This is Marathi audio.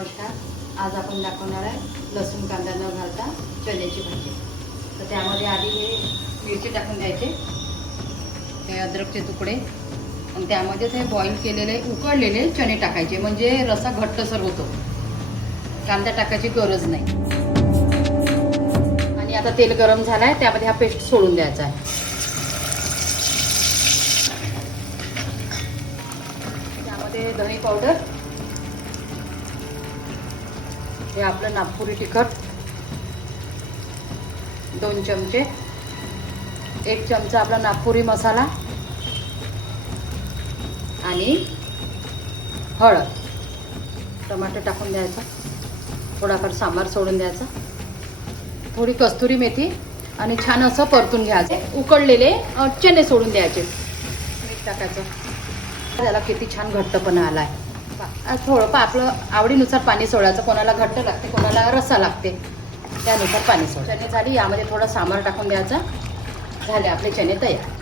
नमस्कार आज आपण दाखवणार आहे लसूण कांदा न घालता चण्याची भाजी. तर त्यामध्ये आधी हे मिरची टाकून द्यायचे. हे अद्रकचे तुकडे. आणि त्यामध्ये ते बॉईल केलेले उकडलेले चणे टाकायचे. म्हणजे रसा घट्टसर होतो. कांदा टाकायची गरज नाही. आणि आता तेल गरम झालं आहे त्यामध्ये हा पेस्ट सोडून द्यायचा आहे. त्यामध्ये धणे पावडर हे आपलं नागपुरी तिखट. दोन चमचे. एक चमचा आपला नागपुरी मसाला. आणि हळद. टमाटर टाकून द्यायचा. थोडाफार सांबार सोडून द्यायचा. थोडी कस्तुरी मेथी आणि छान असं परतून घ्यायचं. उकडलेले चणे सोडून द्यायचे. मीठ टाकायचं. त्याला किती छान घट्टपणा आला आहे थोडं आपलं आवडीनुसार पाणी सोडायचं. कोणाला घट्ट लागते कोणाला रस्सा लागते त्यानुसार पाणी सोड चणे झाली यामध्ये थोडं सामान टाकून द्यायचं. झाले आपले चणे तयार.